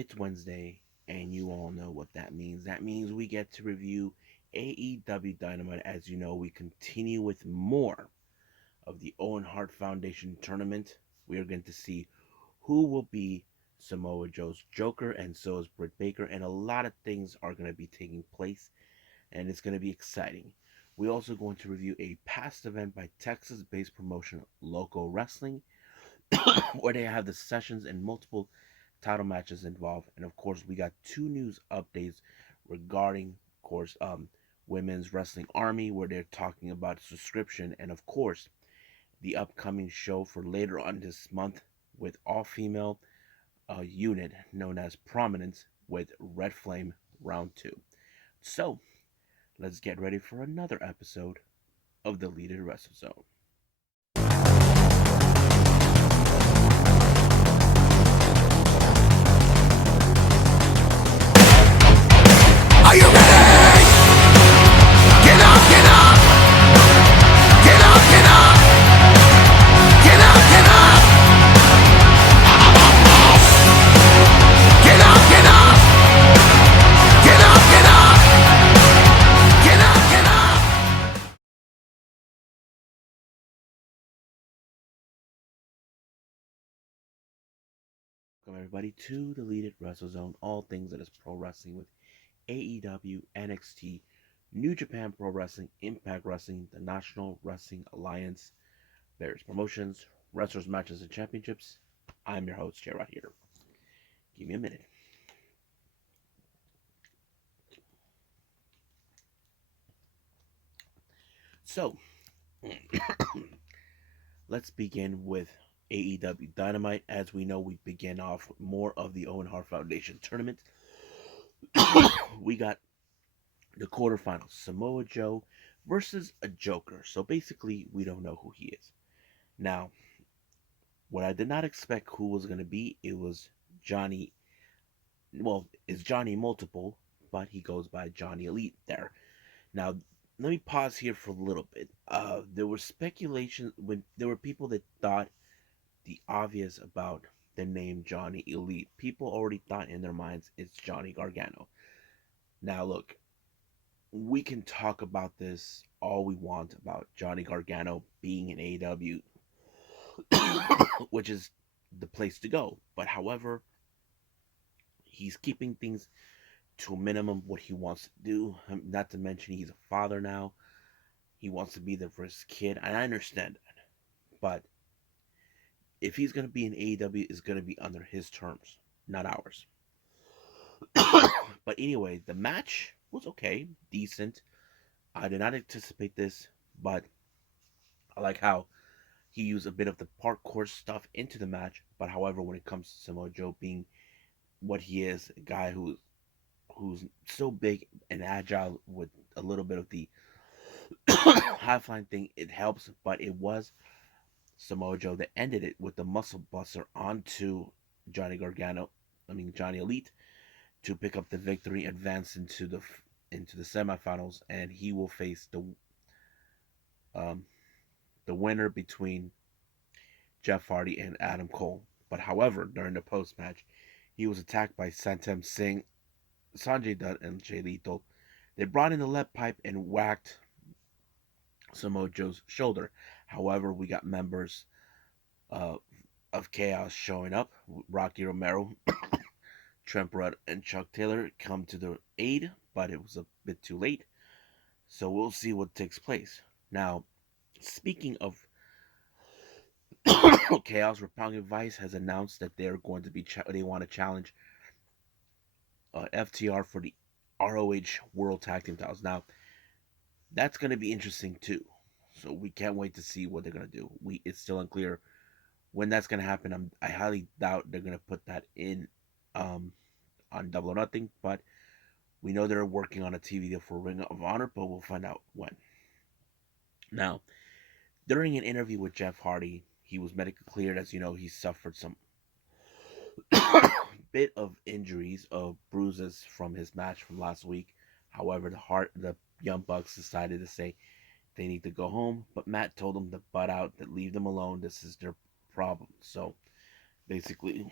It's Wednesday, and you all know what that means. That means we get to review AEW Dynamite. As you know, we continue with more of the Owen Hart Foundation tournament. We are going to see who will be Samoa Joe's Joker, and so is Britt Baker, and a lot of things are going to be taking place, and it's going to be exciting. We're also going to review a past event by Texas based promotion Loko Wrestling, where they have the sessions and multiple title matches involved. And of course, we got two news updates regarding, of course, Women's Wrestling Army, where they're talking about subscription, and of course, the upcoming show for later on this month with all female unit known as Prominence with Red Flame Round 2. So, let's get ready for another episode of the Deleted Wrestle Zone. Are you ready? Get up, get up! Get up, get up! Get up, get up! Get up, get up! Get up, get up! Get up, get up! Welcome everybody to the Deleted Wrestle Zone, all things that is pro wrestling with AEW, NXT, New Japan Pro Wrestling, Impact Wrestling, the National Wrestling Alliance, various promotions, wrestlers, matches, and championships. I'm your host, Jay, right here. Give me a minute. So, let's begin with AEW Dynamite. As we know, we begin off with more of the Owen Hart Foundation tournament. We got the quarterfinals, Samoa Joe versus a Joker. So basically, we don't know who he is. Now, what I did not expect who was going to be, it was Johnny. Well, it's Johnny Multiple, but he goes by Johnny Elite there. Now, let me pause here for a little bit. There were speculation when there were people that thought the obvious about the name Johnny Elite. People already thought in their minds it's Johnny Gargano. Now, look, we can talk about this all we want about Johnny Gargano being in AEW, which is the place to go. But however, he's keeping things to a minimum what he wants to do. Not to mention he's a father now. He wants to be there for his kid, and I understand that. But if he's going to be in AEW, it's going to be under his terms, not ours. But anyway, the match was okay, decent. I did not anticipate this, but I like how he used a bit of the parkour stuff into the match. But however, when it comes to Samoa Joe being what he is, a guy who's so big and agile with a little bit of the high flying thing, it helps. But it was Samoa Joe that ended it with the muscle buster onto Johnny Gargano. I mean Johnny Elite to pick up the victory, advance into the semifinals, and he will face um, the winner between Jeff Hardy and Adam Cole. But however, during the post match, he was attacked by Santam Singh, Sanjay Dutt, and Jay Lethal. They brought in the lead pipe and whacked Samoa Joe's shoulder. However, we got members uh, of Chaos showing up. Rocky Romero, Trent Rudd, and Chuck Taylor come to the aid, but it was a bit too late. So we'll see what takes place. Now, speaking of Chaos, Roppongi Vice has announced that they're going to be they want to challenge FTR for the ROH World Tag Team titles. Now, that's going to be interesting too. So we can't wait to see what they're going to do. It's still unclear when that's going to happen. I highly doubt they're going to put that in on Double or Nothing, but we know they're working on a TV deal for Ring of Honor, but we'll find out when. Now, during an interview with Jeff Hardy, he was medically cleared. As you know, he suffered some bit of injuries, of bruises from his match from last week. However, the Young Bucks decided to say they need to go home, but Matt told them to butt out, to leave them alone. This is their problem. So basically,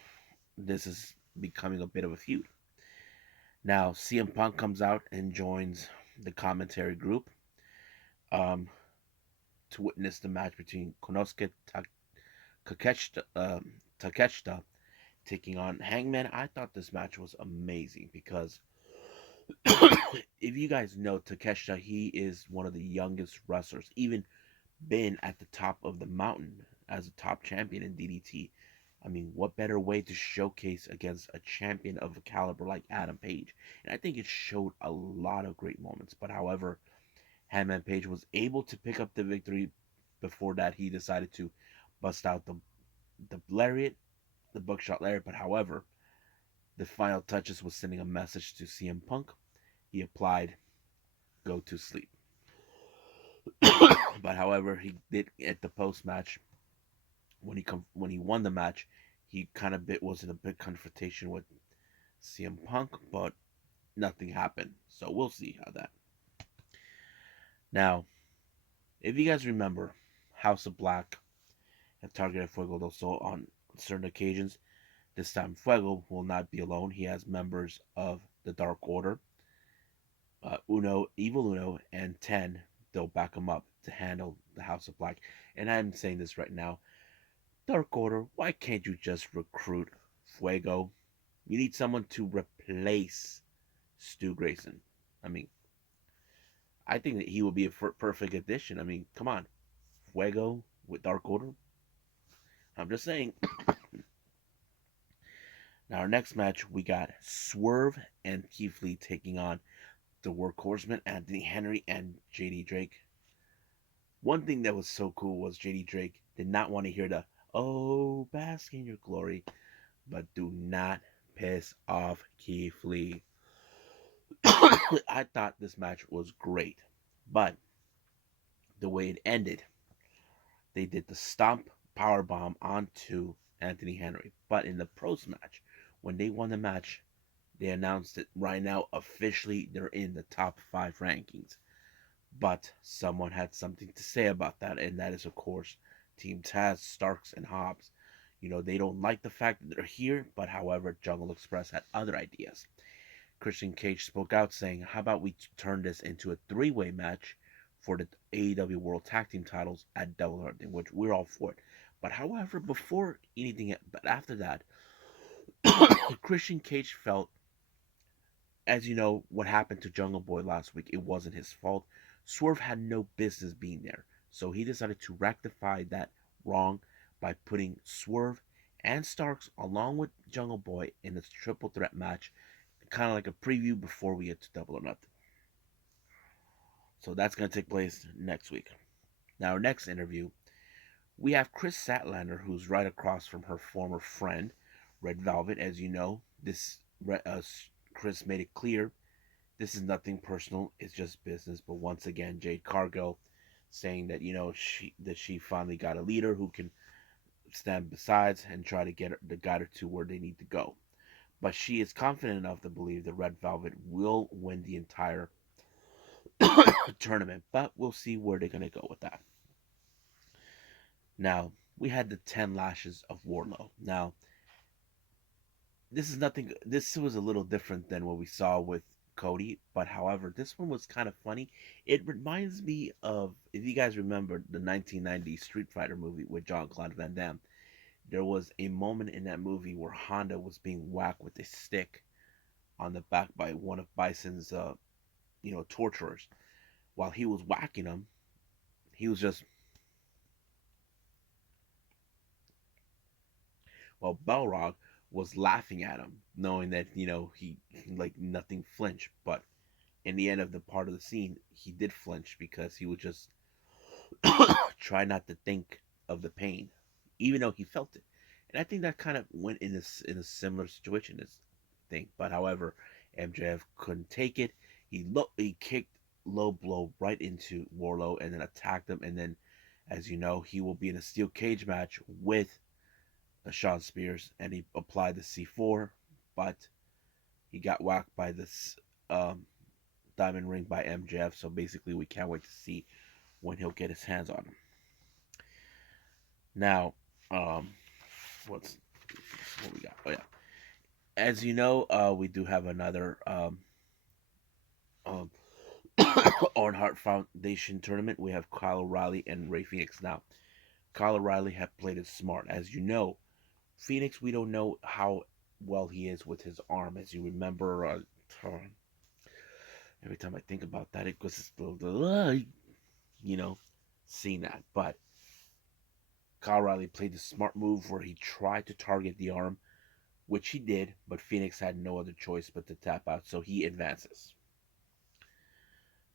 this is becoming a bit of a feud. Now, CM Punk comes out and joins the commentary group um, to witness the match between Konosuke Takeshita taking on Hangman. I thought this match was amazing because if you guys know Takeshita, he is one of the youngest wrestlers, even been at the top of the mountain as a top champion in DDT. I mean, what better way to showcase against a champion of a caliber like Adam Page? And I think it showed a lot of great moments. But however, Hangman Page was able to pick up the victory. Before that, he decided to bust out the lariat, the buckshot lariat. But however, the final touches was sending a message to CM Punk. He applied "Go to sleep." But however, he did at the post match when he won the match, he kind of was in a big confrontation with CM Punk, but nothing happened. So we'll see how that. Now, if you guys remember, House of Black have targeted Fuego del Sol on certain occasions. This time, Fuego will not be alone. He has members of the Dark Order, Evil Uno, and Ten. They'll back him up to handle the House of Black. And I'm saying this right now, Dark Order, why can't you just recruit Fuego? You need someone to replace Stu Grayson. I mean, I think that he would be a perfect addition. I mean, come on, Fuego with Dark Order. I'm just saying. Now, our next match, we got Swerve and Keithley taking on the Workhorsemen, Anthony Henry and JD Drake. One thing that was so cool was JD Drake did not want to hear the "Oh, bask in your glory," but do not piss off Keithley. I thought this match was great, but the way it ended, they did the stomp power bomb onto Anthony Henry. But in the pros match, when they won the match, they announced that right now officially they're in the top 5 rankings. But someone had something to say about that, and that is of course Team Taz, Starks, and Hobbs. You know, they don't like the fact that they're here, but however, Jungle Express had other ideas. Christian Cage spoke out saying, how about we turn this into a 3-way match for the AEW World Tag Team titles at Double or Nothing, which we're all for it. But however, before anything, but after that, Christian Cage felt, as you know, what happened to Jungle Boy last week, it wasn't his fault. Swerve had no business being there. So he decided to rectify that wrong by putting Swerve and Starks along with Jungle Boy in a triple threat match, kind of like a preview before we get to Double or Nothing. So that's going to take place next week. Now, our next interview, we have Chris Statlander, who's right across from her former friend, Red Velvet. As you know, Chris made it clear this is nothing personal; it's just business. But once again, Jade Cargill saying that she finally got a leader who can stand beside and try to guide her to where they need to go. But she is confident enough to believe that Red Velvet will win the entire tournament. But we'll see where they're gonna go with that. Now, we had the 10 lashes of Warlow. Now, this is nothing. This was a little different than what we saw with Cody, but however, this one was kind of funny. It reminds me of, if you guys remember the 1990 Street Fighter movie with Jean-Claude Van Damme. There was a moment in that movie where Honda was being whacked with a stick on the back by one of Bison's, torturers. While he was whacking him, he was just, while Balrog was laughing at him, knowing that he like nothing flinched. But in the end of the part of the scene, he did flinch because he would just try not to think of the pain, even though he felt it. And I think that kind of went in a similar situation this thing. But however, MJF couldn't take it. He kicked low blow right into Warlow and then attacked him. And then, as you know, he will be in a steel cage match with Shawn Spears, and he applied the C4, but he got whacked by this diamond ring by MJF. So basically, we can't wait to see when he'll get his hands on him. Now, what we got? Oh yeah, As you know, we do have another um, Owen Hart Foundation tournament. We have Kyle O'Reilly and Ray Phoenix. Now, Kyle O'Reilly have played it smart. As you know, Phoenix, we don't know how well he is with his arm. As you remember, every time I think about that, it goes, you know, seeing that. But Kyle O'Reilly played the smart move where he tried to target the arm, which he did, but Phoenix had no other choice but to tap out, so he advances.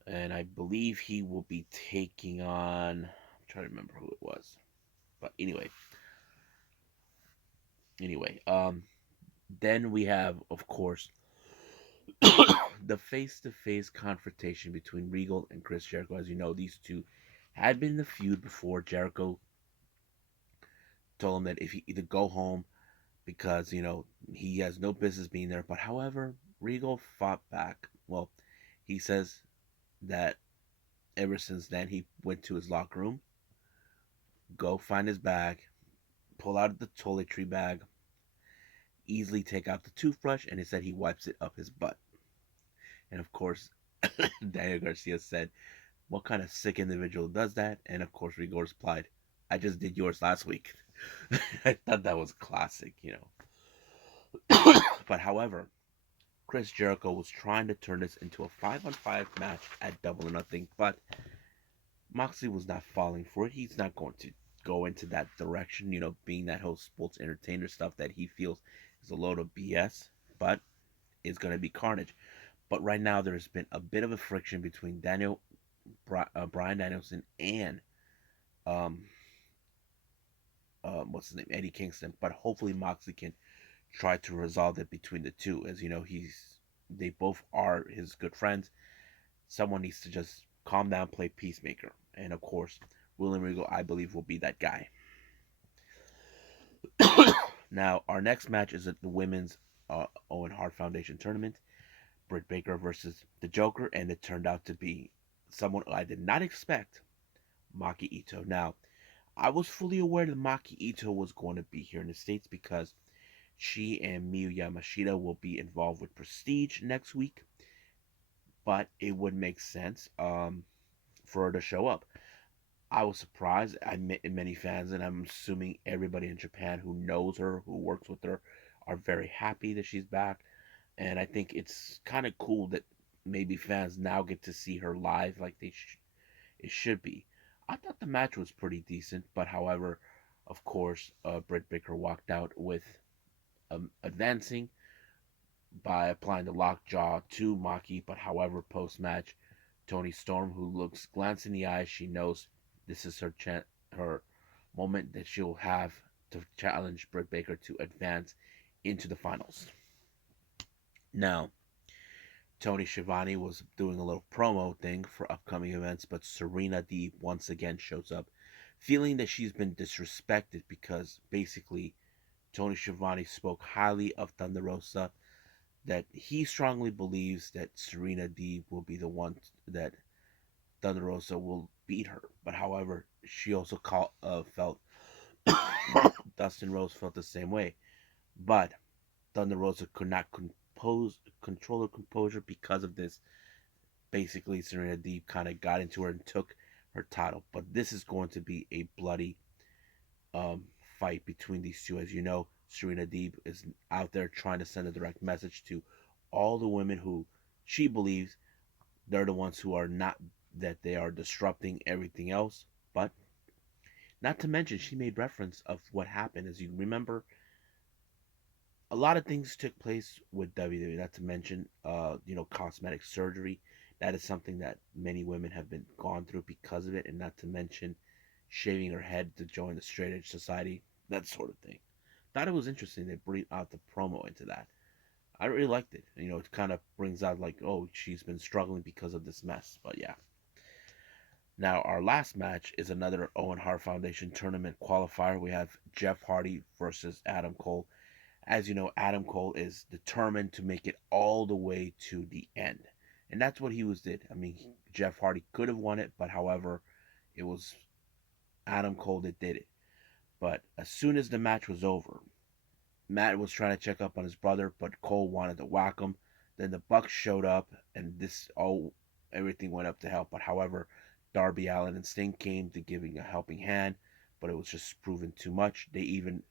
And I believe he will be taking on. I'm trying to remember who it was, but anyway. Then we have, of course, the face-to-face confrontation between Regal and Chris Jericho. As you know, these two had been in the feud before. Jericho told him that if he either go home because he has no business being there. But however, Regal fought back. Well, he says that ever since then he went to his locker room, go find his bag, pull out the toiletry bag, easily take out the toothbrush, and he said he wipes it up his butt. And of course, Daniel Garcia said, "What kind of sick individual does that?" And of course, Regal replied, "I just did yours last week." I thought that was classic. But however, Chris Jericho was trying to turn this into a 5-on-5 match at Double or Nothing, but Moxley was not falling for it. He's not going to go into that direction, being that whole sports entertainer stuff that he feels is a load of BS, but it's going to be carnage. But right now, there's been a bit of a friction between Brian Danielson and um, what's his name, Eddie Kingston. But hopefully, Moxley can try to resolve it between the two. As you know, they both are his good friends. Someone needs to just calm down, play peacemaker, and of course, William Regal, I believe, will be that guy. Now, our next match is at the women's Owen Hart Foundation tournament. Britt Baker versus the Joker, and it turned out to be someone I did not expect, Maki Ito. Now, I was fully aware that Maki Ito was going to be here in the States because she and Miyu Yamashita will be involved with Prestige next week, but it would make sense for her to show up. I was surprised. I met many fans, and I'm assuming everybody in Japan who knows her, who works with her, are very happy that she's back. And I think it's kind of cool that maybe fans now get to see her live like it should be. I thought the match was pretty decent, but however, of course, Britt Baker walked out with advancing by applying the lockjaw to Maki. But however, post match, Tony Storm, who looks glance in the eyes, she knows this is her moment that she'll have to challenge Britt Baker to advance into the finals. Now, Tony Schiavone was doing a little promo thing for upcoming events, but Serena Dee once again shows up, feeling that she's been disrespected because basically Tony Schiavone spoke highly of Thunder Rosa, that he strongly believes that Serena Dee will be the one that Thunder Rosa will beat her. But however, she also felt Dustin Rose felt the same way. But Thunder Rosa could not control her composure because of this. Basically, Serena Deeb kind of got into her and took her title. But this is going to be a bloody um, fight between these two. As you know, Serena Deeb is out there trying to send a direct message to all the women who she believes they're the ones who are not, that they are disrupting everything else. But not to mention, she made reference of what happened. As you remember, a lot of things took place with WWE. Not to mention, cosmetic surgery. That is something that many women have been gone through because of it, and not to mention shaving her head to join the straight edge society, that sort of thing. Thought it was interesting they bring out the promo into that. I really liked it. It kind of brings out like, oh, she's been struggling because of this mess. But yeah. Now our last match is another Owen Hart Foundation tournament qualifier. We have Jeff Hardy versus Adam Cole. As you know, Adam Cole is determined to make it all the way to the end. And that's what he was did. I mean, Jeff Hardy could have won it, but however, it was Adam Cole that did it. But as soon as the match was over, Matt was trying to check up on his brother, but Cole wanted to whack him. Then the Bucks showed up, and everything went up to help. But however, Darby Allin and Sting came to giving a helping hand, but it was just proven too much. They even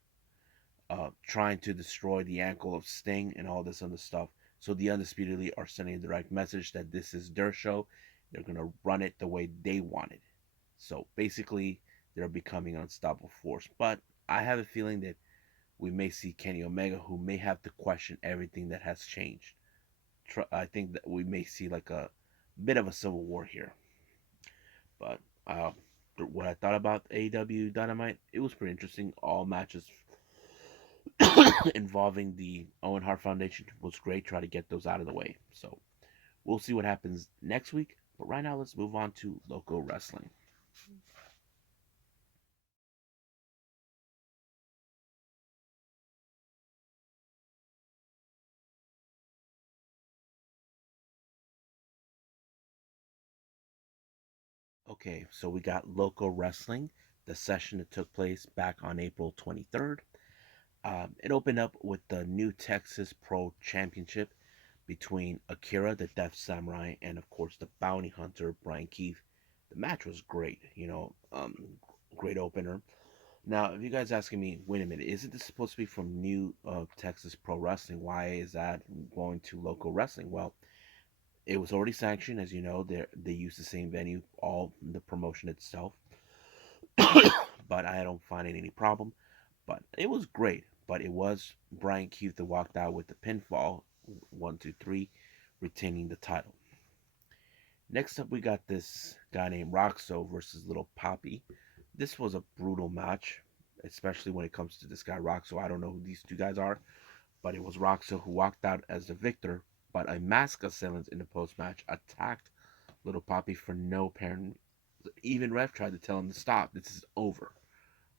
trying to destroy the ankle of Sting and all this other stuff. So the Undisputed Elite are sending a direct message that this is their show. They're gonna run it the way they want it. So basically, they're becoming an unstoppable force. But I have a feeling that we may see Kenny Omega, who may have to question everything that has changed. I think that we may see like a bit of a civil war here. But what I thought about AEW Dynamite, it was pretty interesting. All matches involving the Owen Hart Foundation was great. Try to get those out of the way. So we'll see what happens next week. But right now, let's move on to Loko Wrestling. Okay, so we got Loko Wrestling, the session that took place back on April 23rd. It opened up with the new Texas Pro Championship between Akira, the Death Samurai, and of course the Bounty Hunter, Brian Keith. The match was great, great opener. Now, if you guys asking me, wait a minute, isn't this supposed to be from New Texas Pro Wrestling? Why is that going to Loko Wrestling? Well, it was already sanctioned, as you know. They use the same venue, all the promotion itself. But I don't find it any problem. But it was great. But it was Brian Keith that walked out with the pinfall, 1, 2, 3, retaining the title. Next up, we got this guy named Roxo versus Little Poppy. This was a brutal match, especially when it comes to this guy Roxo. I don't know who these two guys are, but it was Roxo who walked out as the victor. But a mask assailant in the post match attacked Little Poppy for no apparent. Even Ref tried to tell him to stop. This is over,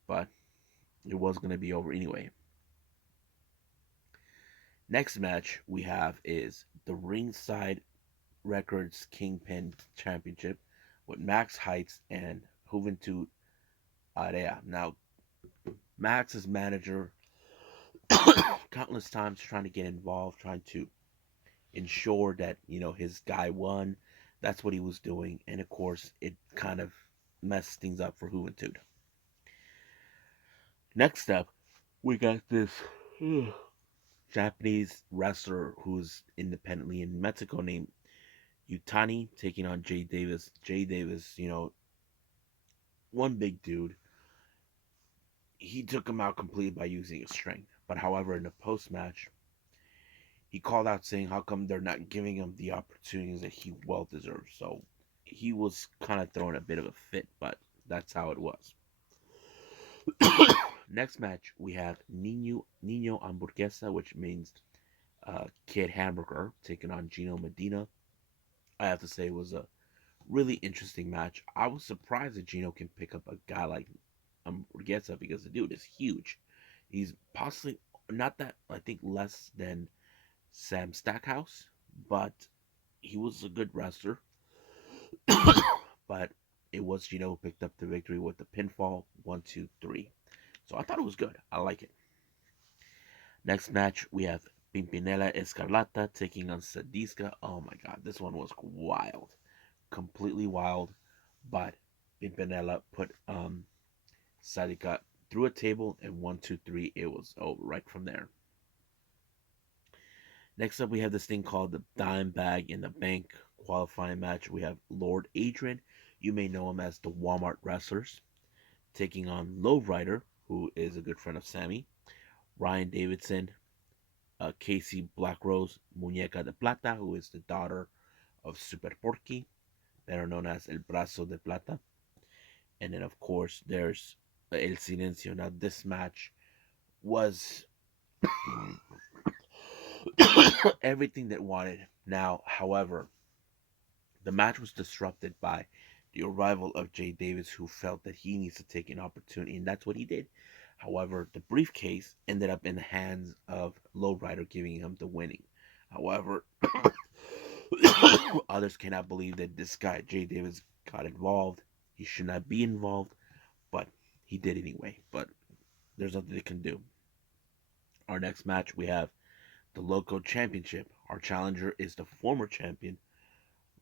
but it was going to be over anyway. Next match we have is the Ringside Records Kingpin Championship with Max Heights and Juventud Area. Now, Max's manager, countless times trying to get involved, trying to ensure that, his guy won. That's what he was doing. And of course, it kind of messed things up for Juventud. Next up, we got this Japanese wrestler who's independently in Mexico named Yutani taking on Jay Davis. Jay Davis, one big dude. He took him out completely by using his strength. But however, in the post match, he called out saying how come they're not giving him the opportunities that he well deserves. So he was kind of throwing a bit of a fit, but that's how it was. Next match, we have Nino Hamburguesa, which means Kid Hamburger, taking on Gino Medina. I have to say it was a really interesting match. I was surprised that Gino can pick up a guy like Hamburguesa because the dude is huge. He's possibly not that, I think, less than Sam Stackhouse, but he was a good wrestler. But it was Gino who picked up the victory with the pinfall 1, 2, 3. So I thought it was good. I like it. Next match we have Pimpinella Escarlata taking on Siska. Oh my god, this one was wild, completely wild. But Pimpinella put Siska through a table, and 1, 2, 3, it was over right from there. Next up, we have this thing called the Dime Bag in the Bank qualifying match. We have Lord Adrian. You may know him as the Walmart Wrestlers, taking on Lowrider, who is a good friend of Sammy, Ryan Davidson, Casey Blackrose, Muñeca de Plata, who is the daughter of Super Porky, better known as El Brazo de Plata. And then, of course, there's El Silencio. Now, this match was everything that wanted. Now, however, the match was disrupted by the arrival of Jay Davis, who felt that he needs to take an opportunity, and that's what he did. However, the briefcase ended up in the hands of Lowrider, giving him the winning. However, others cannot believe that this guy, Jay Davis, got involved. He should not be involved, but he did anyway. But there's nothing they can do. Our next match, we have the Loko Championship. Our challenger is the former champion,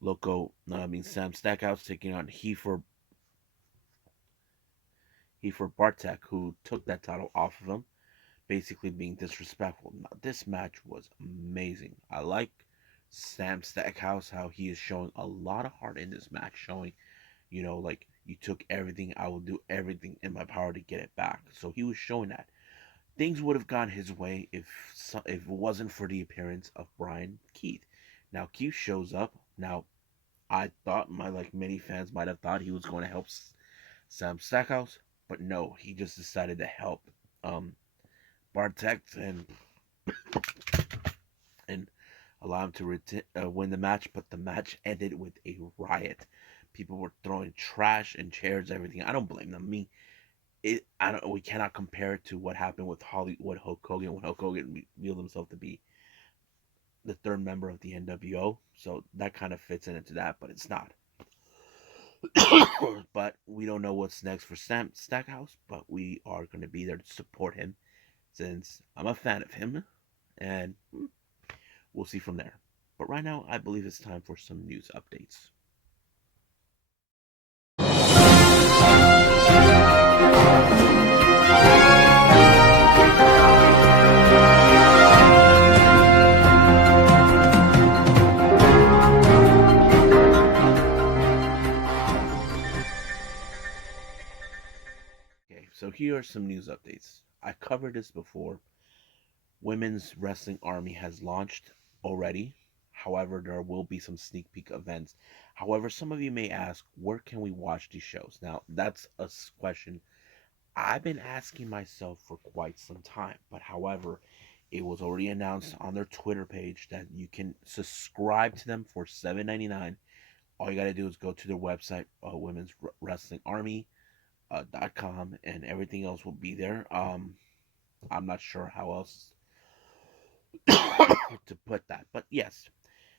Sam Stackhouse, taking on Heifer Bartek, who took that title off of him, basically being disrespectful. Now, this match was amazing. I like Sam Stackhouse, how he is showing a lot of heart in this match, showing, like, you took everything, I will do everything in my power to get it back. So he was showing that. Things would have gone his way if it wasn't for the appearance of Brian Keith. Now, Keith shows up. Now, I thought, like many fans might have thought, he was going to help Sam Stackhouse, but no, he just decided to help um, Bartek and allow him to win the match. But the match ended with a riot. People were throwing trash and chairs, everything. I don't blame them. I don't. We cannot compare it to what happened with Hollywood Hulk Hogan when Hulk Hogan revealed himself to be the third member of the NWO. So that kind of fits into that, but it's not. But we don't know what's next for Sam Stackhouse, but we are going to be there to support him since I'm a fan of him, and we'll see from there. But right now, I believe it's time for some news updates. Okay, so here are some news updates. I covered this before. Women's Wrestling Army has launched already. However, there will be some sneak peek events. However, some of you may ask, where can we watch these shows? Now, that's a question I've been asking myself for quite some time. But however, it was already announced on their Twitter page that you can subscribe to them for $7.99. All you got to do is go to their website, Women's Wrestling Army .com, and everything else will be there. I'm not sure how else to put that, but yes.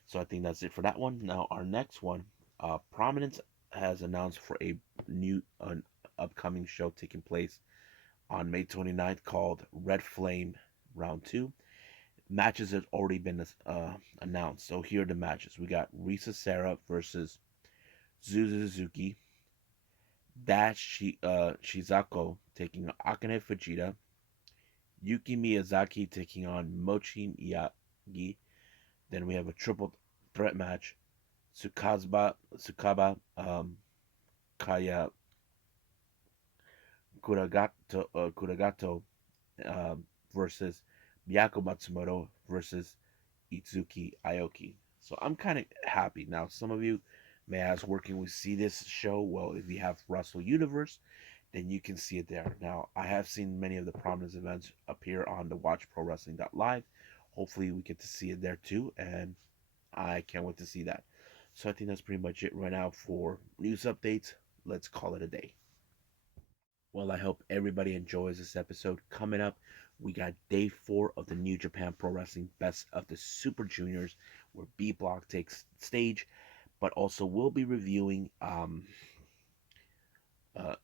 So I think that's it for that one. Now our next one, Prominence has announced for a new upcoming show taking place on May 29th called Red Flame Round 2. Matches have already been announced. So here are the matches. We got Risa Sarah versus Suzuki. Shizako taking on Akane Fujita. Yuki Miyazaki taking on Mochi Miyagi. Then we have a triple threat match. Tsukaba Kaya Kuragato versus Miyako Matsumoto versus Itsuki Aoki. So I'm kind of happy. Now, some of you may ask, where can we see this show? Well, if you have Wrestle Universe, then you can see it there. Now, I have seen many of the Prominence events appear on the WatchProWrestling.live. Hopefully, we get to see it there too, and I can't wait to see that. So I think that's pretty much it right now for news updates. Let's call it a day. Well, I hope everybody enjoys this episode. Coming up, we got day 4 of the New Japan Pro Wrestling Best of the Super Juniors, where B Block takes stage, but also we'll be reviewing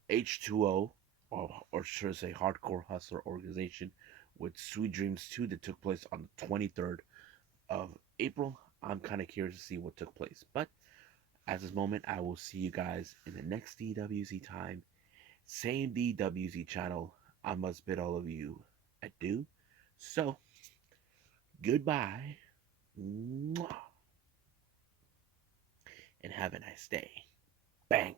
H2O, or should I say Hardcore Hustler Organization, with Sweet Dreams 2 that took place on the 23rd of April. I'm kind of curious to see what took place. But at this moment, I will see you guys in the next DWZ time. Same DWZ channel. I must bid all of you adieu. So, goodbye. Mwah. And have a nice day. Bang.